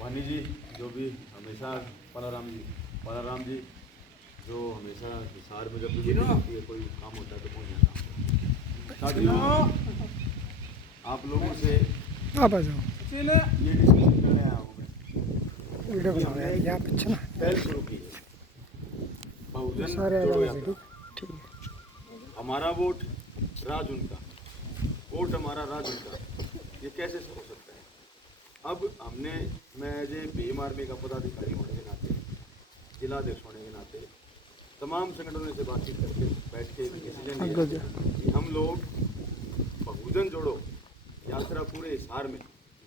वानी जी जो भी हमेशा पालाराम जी जो हमेशा हिसार में जब भी होती है कोई काम होता है तो पहुँच जाता है। साथियों आप लोगों से आप आ जाओ, ये डिस्कशन करने आया हूँ मैं वीडियो कि बनाओ हमने यार, यहाँ पीछे ना पहल शुरू की है बहुजन सारे आ जोड़ो जाओ यात्रा। ठीक है। हमारा वोट राज उनका, वोट हमारा राज उनका, ये कैसे हो सकता है? अब हमने मैं एज ए भीम आर्मी का पदाधिकारी होने के नाते, जिलाध्यक्ष होने के नाते तमाम संगठनों से बातचीत करके बैठ के डिसीजन लिया कि हम लोग बहुजन जोड़ो यात्रा पूरे हिसार में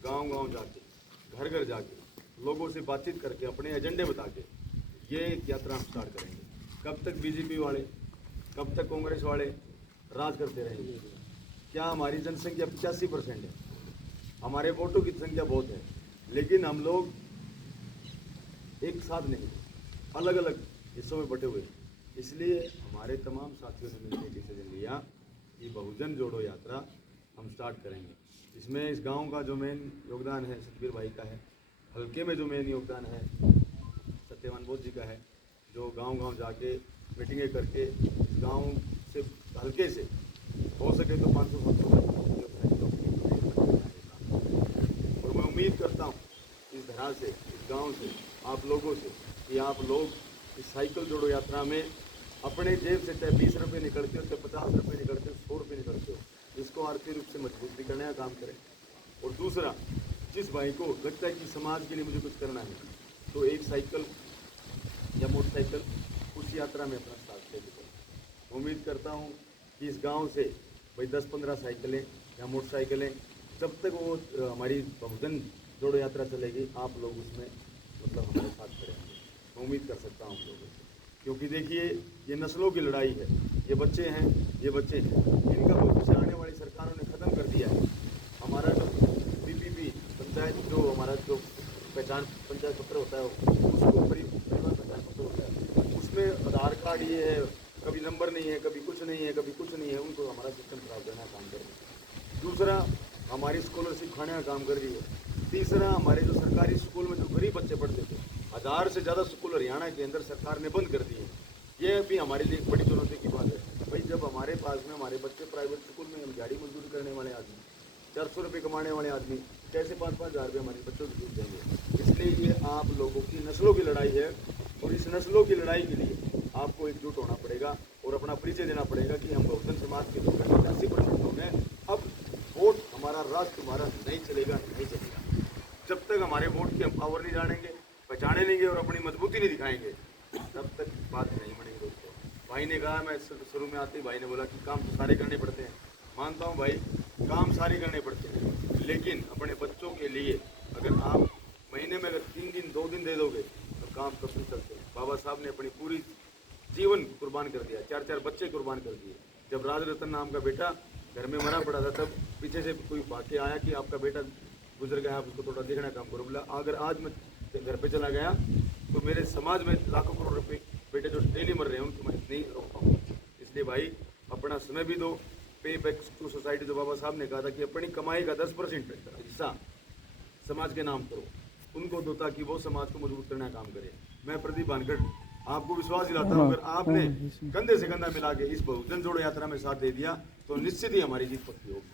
गांव-गांव जाके, घर-घर जाके लोगों से बातचीत करके अपने एजेंडे बता के ये एक यात्रा हम स्टार्ट करेंगे। कब तक बीजेपी वाले, कब तक कांग्रेस वाले राज करते रहेंगे? क्या हमारी जनसंख्या 85% है, हमारे वोटों की संख्या बहुत है, लेकिन हम लोग एक साथ नहीं, अलग अलग हिस्सों में बटे हुए। इसलिए हमारे तमाम साथियों ने मिलकर डिसीजन लिया कि बहुजन जोड़ो यात्रा हम स्टार्ट करेंगे। इसमें इस गांव का जो मेन योगदान है सतबीर भाई का है, हल्के में जो मेन योगदान है सत्यवान बोध जी का है, जो गांव-गांव जाके मीटिंगें करके इस गांव से हल्के से हो सके तो 500 और मैं उम्मीद करता हूँ इस धरा से, इस गांव से, आप लोगों से कि आप लोग इस साइकिल जोड़ो यात्रा में अपने जेब से चाहे 20 रुपये निकलते हो, चाहे 50 रुपये निकलते हो, 100 रुपये निकलते हो, इसको आर्थिक रूप से मजबूत भी करने का काम करें। और दूसरा, जिस भाई को लगता है कि समाज के लिए मुझे कुछ करना है तो एक साइकिल या मोटरसाइकिल उस यात्रा में अपना साथ ले लें। उम्मीद करता हूँ कि इस गांव से भाई 10-15 साइकिलें या मोटरसाइकिलें जब तक वो हमारी बहुजन जोड़ो यात्रा चलेगी आप लोग उसमें मतलब हमारे साथ करेंगे। मैं उम्मीद कर सकता हूँ आप लोगों से, क्योंकि देखिए ये नस्लों की लड़ाई है, ये बच्चे हैं, इनका भविष्य आने वाली सरकारों ने ख़त्म कर दिया है। हमारा जो बीपीपी पंचायत जो हमारा जो पहचान पंचायत पत्र होता है उसको परिवार पहचान पत्र होता है, उसमें आधार कार्ड ये है, कभी नंबर नहीं है, कभी कुछ नहीं है, कभी कुछ नहीं है, उनको हमारा सिस्टम खराब करने का काम कर रही है। दूसरा, हमारी स्कॉलरशिप खाने का काम कर रही है। तीसरा, हमारे जो सरकारी स्कूल में जो गरीब बच्चे पढ़ते थे, 1000 से ज़्यादा स्कूल हरियाणा के अंदर सरकार ने बंद कर दिए। ये भी हमारे लिए एक बड़ी चुनौती की बात है। भाई जब हमारे पास में हमारे बच्चे प्राइवेट स्कूल में, हम दिहाड़ी मजदूरी करने वाले आदमी, 400 रुपये कमाने वाले आदमी कैसे 5-5 हज़ार रुपये हमारे बच्चों को फीस देंगे? इसलिए ये आप लोगों की नस्लों की लड़ाई है और इस नस्लों की लड़ाई के लिए आपको एकजुट होना पड़ेगा और अपना परिचय देना पड़ेगा कि हम बहुजन समाज के लोग 80% लोग हैं। अब वोट हमारा, राष्ट्र हमारा नहीं चलेगा। जब तक हमारे वोट की हम पावर नहीं जानेंगे, पहचाने लेंगे और अपनी मजबूती नहीं दिखाएंगे, तब तक बात नहीं बनेगी दोस्तों। भाई ने कहा, मैं शुरू में आते ही भाई ने बोला कि काम तो सारे करने पड़ते हैं। मानता हूँ भाई, काम सारे करने पड़ते हैं, लेकिन अपने बच्चों के लिए अगर आप महीने में अगर 3 दिन 2 दिन दे दोगे तो काम कब नहीं चलते। बाबा साहब ने अपनी पूरी जीवन कुर्बान कर दिया, 4-4 बच्चे कुर्बान कर दिए। जब राज रतन नाम का बेटा घर में मरा पड़ा था, तब पीछे से कोई भाग के आया कि आपका बेटा गुजर गया, आप उसको थोड़ा देखना काम करो। बोला अगर आज मैं घर पे चला गया तो मेरे समाज में लाखों करोड़ रुपए बेटे जो डेली मर रहे हैं उनको मैं नहीं रोक पाऊँगा। इसलिए भाई अपना समय भी दो, पे बैक टू सोसाइटी जो बाबा साहब ने कहा था कि अपनी कमाई का 10% हिस्सा समाज के नाम करो, उनको दो ताकि वो समाज को मजबूत करने का काम करे। मैं प्रदीप भानखड़ आपको विश्वास दिलाता हूँ, अगर आपने कंधे से कंधा मिला के इस बहुजन जोड़ो यात्रा में साथ दे दिया तो निश्चित ही हमारी जीत पक्की होगी,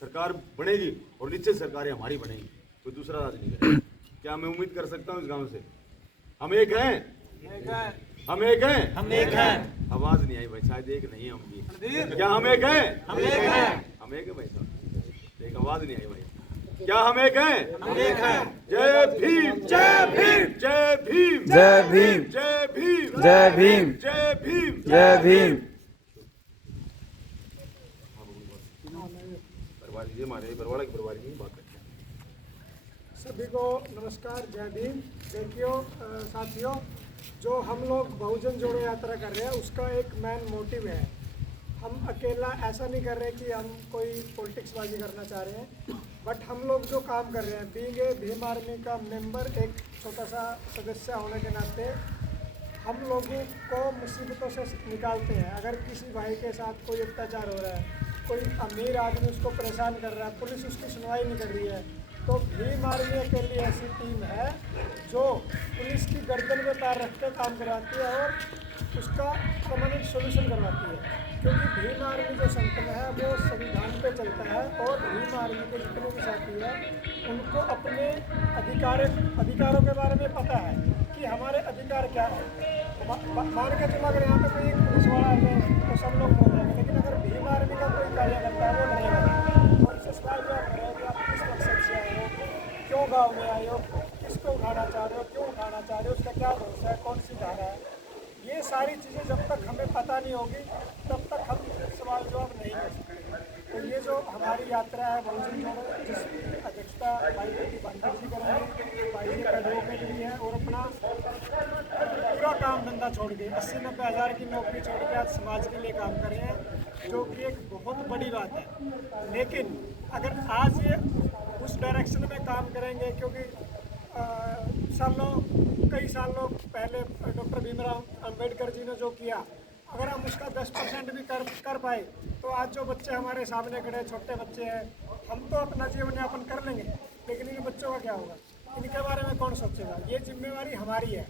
सरकार बनेगी और निश्चित सरकारें हमारी बनेगी, कोई दूसरा राज नहीं करेगा। क्या मैं उम्मीद कर सकता हूँ इस गांव से? हम एक हैं, हम एक हैं, हम एक हैं। आवाज नहीं आई भाई, शायद एक नहीं है हम भी। क्या हम एक हैं? हम एक हैं। हम एक है भाई साहब, एक आवाज नहीं आई भाई। क्या हम एक हैं? हम एक हैं। जय भीम, जय भीम, जय भीम, जय भीम, जय भीम, जय भीम, जय भीम, जय भीम। बरवाली जी, हमारे बरवाड़ा की बरवाली की बात करते हैं। सभी को नमस्कार, जय भीम। देखियो साथियों, जो हम लोग बहुजन जोड़ो यात्रा कर रहे हैं उसका एक मेन मोटिव है। हम अकेला ऐसा नहीं कर रहे कि हम कोई पॉलिटिक्सबाजी करना चाह रहे हैं, बट हम लोग जो काम कर रहे हैं, बीइंग ए भीम आर्मी का मेंबर, एक छोटा सा सदस्य होने के नाते हम लोगों को मुसीबतों से निकालते हैं। अगर किसी भाई के साथ कोई अत्याचार हो रहा है, कोई अमीर आदमी उसको परेशान कर रहा है, पुलिस उसकी सुनवाई नहीं कर रही है, तो भीम आर्मी अकेली ऐसी टीम है जो पुलिस की गर्दन में पैर रख के काम करवाती है और उसका परमानेंट सोल्यूशन करवाती है। क्योंकि भीम आर्मी जो संगठन है वो संविधान पे चलता है और भीम आर्मी के जितने भी साथी हैं उनको अपने अधिकारों के बारे में पता है कि हमारे अधिकार क्या है। मान के चलो अगर यहाँ पे कोई एक पुलिस वाला आ जाए तो सब लोग बोल रहे हैं, लेकिन अगर भीम आर्मी का कोई कार्यकर्ता है वो डरेगा। उनसे सवाल जवाब करेंगे, आप किस मकसद से आए हो, क्यों गाँव में आए हो, किसको उठाना चाह रहे हो, क्यों उठाना चाह रहे हो, उसका क्या भरोसा है, कौन सी धारा है। ये सारी चीज़ें जब तक हमें पता नहीं होगी तब तक हम सवाल जवाब नहीं कर सकते। तो ये जो हमारी यात्रा है बहुजन जोड़ो, जिसकी अध्यक्षता भाई बंदर जी करेंगे, भाई जी एडवोकेट भी है और अपना पूरा काम धंधा छोड़ के 80-90 हज़ार की नौकरी छोड़ के आज समाज के लिए काम कर रहे हैं, जो कि एक बहुत बड़ी बात है। लेकिन अगर आज ये उस डायरेक्शन में काम करेंगे, क्योंकि कई सालों पहले डॉक्टर भीमराव अंबेडकर जी ने जो किया, अगर हम उसका 10% भी कर पाए तो आज जो बच्चे हमारे सामने खड़े छोटे बच्चे हैं, हम तो अपना जीवन यापन कर लेंगे, लेकिन इन बच्चों का क्या होगा, इनके बारे में कौन सोचेगा। ये जिम्मेवारी हमारी है।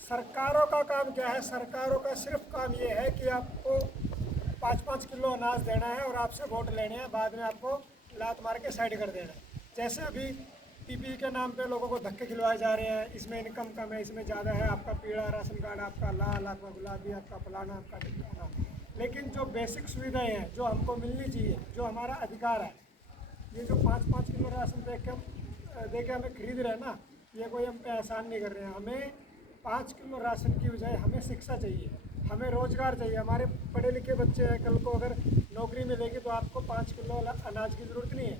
सरकारों का काम क्या है? सरकारों का सिर्फ काम ये है कि आपको 5-5 किलो अनाज देना है और आपसे वोट लेने हैं, बाद में आपको लात मार के साइड कर देना है। जैसे अभी पीपी के नाम पे लोगों को धक्के खिलवाए जा रहे हैं, इसमें इनकम कम है, इसमें ज़्यादा है, आपका पीला राशन कार्ड, आपका लाल, आपका गुलाबी, आपका फलाना, आपका ढिकाना। लेकिन जो बेसिक सुविधाएं हैं जो हमको मिलनी चाहिए, जो हमारा अधिकार है, ये जो 5-5 किलो राशन दे के हमें खरीद रहे हैं ना, ये कोई हम पे एहसान नहीं कर रहे हैं। हमें 5 किलो राशन की बजाय हमें शिक्षा चाहिए, हमें रोज़गार चाहिए। हमारे पढ़े लिखे बच्चे हैं, कल को अगर नौकरी मिलेगी तो आपको 5 किलो अनाज की ज़रूरत नहीं है,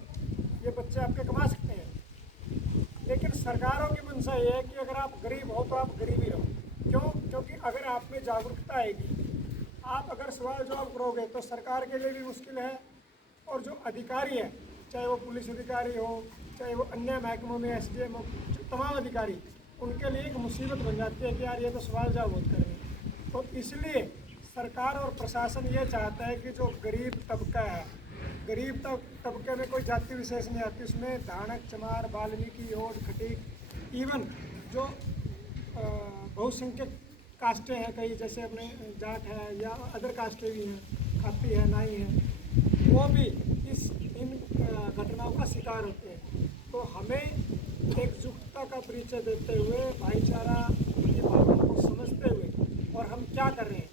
ये बच्चे आपके कमा सकते हैं। लेकिन सरकारों की मंशा ये है कि अगर आप गरीब हो तो आप गरीब ही रहो। क्यों? क्योंकि अगर आप में जागरूकता आएगी, आप अगर सवाल जवाब करोगे तो सरकार के लिए भी मुश्किल है, और जो अधिकारी है, चाहे वो पुलिस अधिकारी हो, चाहे वो अन्य महकमों में SDM हो, तमाम अधिकारी, उनके लिए एक मुसीबत बन जाती है कि यार ये तो सवाल जवाब बहुत कर रहे हैं। तो इसलिए सरकार और प्रशासन ये चाहता है कि जो गरीब तबका है, गरीब तबके में कोई जाति विशेष नहीं आती, उसमें धानक, चमार, वाल्मीकि, ओड, खटीक, इवन जो बहुसंख्यक कास्टें हैं कई, जैसे अपने जाट है या अदर कास्टें भी हैं, खाती है, नाई है, वो भी इन घटनाओं का शिकार होते हैं। तो हमें एकजुटता का परिचय देते हुए, भाईचारा की भावना को समझते हुए, और हम क्या कर रहे हैं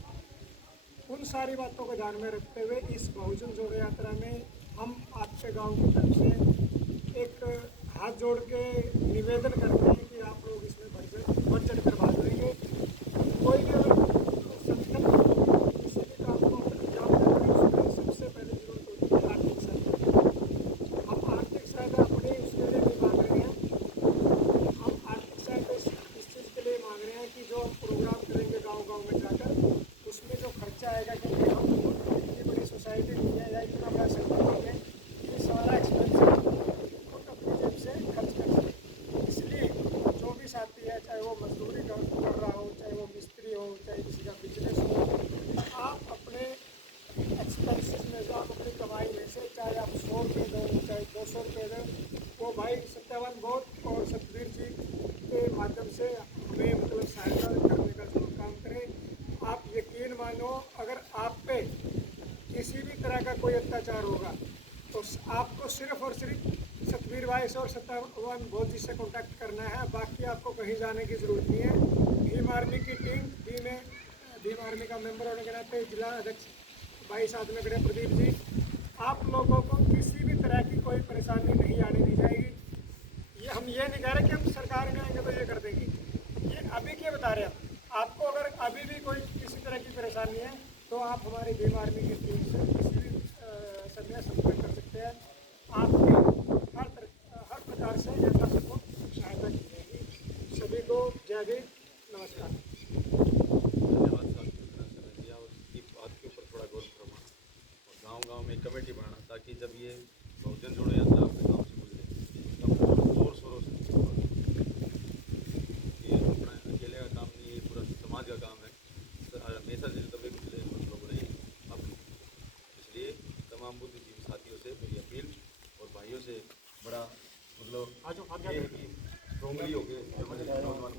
उन सारी बातों को ध्यान में रखते हुए इस बहुजन जोड़ो यात्रा में हम आपके गांव की तरफ से एक हाथ जोड़ के निवेदन करते हैं कि आप लोग इसमें बढ़ चढ़ कर भाग लेंगे। कोई भी अगर संगठन किसी भी काम को अंजाम देते हैं, उसमें सबसे पहले जरूरत होती है आर्थिक सहायता। हम आर्थिक सहायता अपने उसके लिए नहीं मांग रहे हैं, हम आर्थिक सहायता इस चीज़ के लिए मांग रहे हैं कि जो प्रोग्राम करेंगे गाँव में जाकर, उसमें जो खर्चा आएगा, क्योंकि हम इतनी बड़ी सोसाइटी नहीं है या इतना बड़ा संगठन नहीं है, ये सारा एक्सपेंस खुद अपनी जेब से खर्च कर सकें। इसलिए जो भी साथी है, चाहे वो मजदूरी कर रहा हो, चाहे वो मिस्त्री हो, चाहे किसी का बिजनेस हो, आप अपने एक्सपेंसेस में से, आप अपनी कमाई में से, चाहे आप 100 रुपये दो, चाहे 200 रुपये दें, वो भाई सत्यावान बोध और सतबीर जी के माध्यम से हमें मतलब सहायता करने का जो काम करें। आप यकीन मानो, अगर आप पे किसी भी तरह का कोई अत्याचार होगा तो आपको सिर्फ और सिर्फ सतबीर भाई से और सत्यावान बोध जी से कॉन्टैक्ट करना है, बाकी आपको कहीं जाने की ज़रूरत नहीं है। भीम आर्मी की टीम भीम आर्मी का मेंबर होने के नाते जिला अध्यक्ष भाई साथ में खड़े प्रदीप जी, आप लोगों को किसी भी तरह की कोई परेशानी नहीं आने दी जाएगी। हम ये नहीं कह रहे कि हम सरकार में आएंगे तो ये कर देंगे, ये अभी क्या बता रहे हैं। आपको अगर अभी भी कोई किसी तरह की परेशानी है तो आप हमारी भीम आर्मी की टीम से किसी भी समय संपर्क कर सकते हैं। आपकी हर प्रकार से यथासंभव सहायता की जाएगी। सभी को जय भीम, नमस्कार। धन्यवाद साहब, और इसकी बात के ऊपर थोड़ा गौर फरमाना और गांव में कमेटी बनाना, ताकि जब ये बहुजन जोड़ो यात्रा अपने गाँव से गुजरे तब जोर शोरों से ये अपना अकेले का काम नहीं है, पूरा समाज का काम है। हमेशा से दबे कुचले लोग रहे अब, इसलिए तमाम बुद्धिजीवी साथियों से मेरी अपील और भाइयों से बड़ा मतलब ये है कि डोंगरी हो गए जो हमारे नौजवान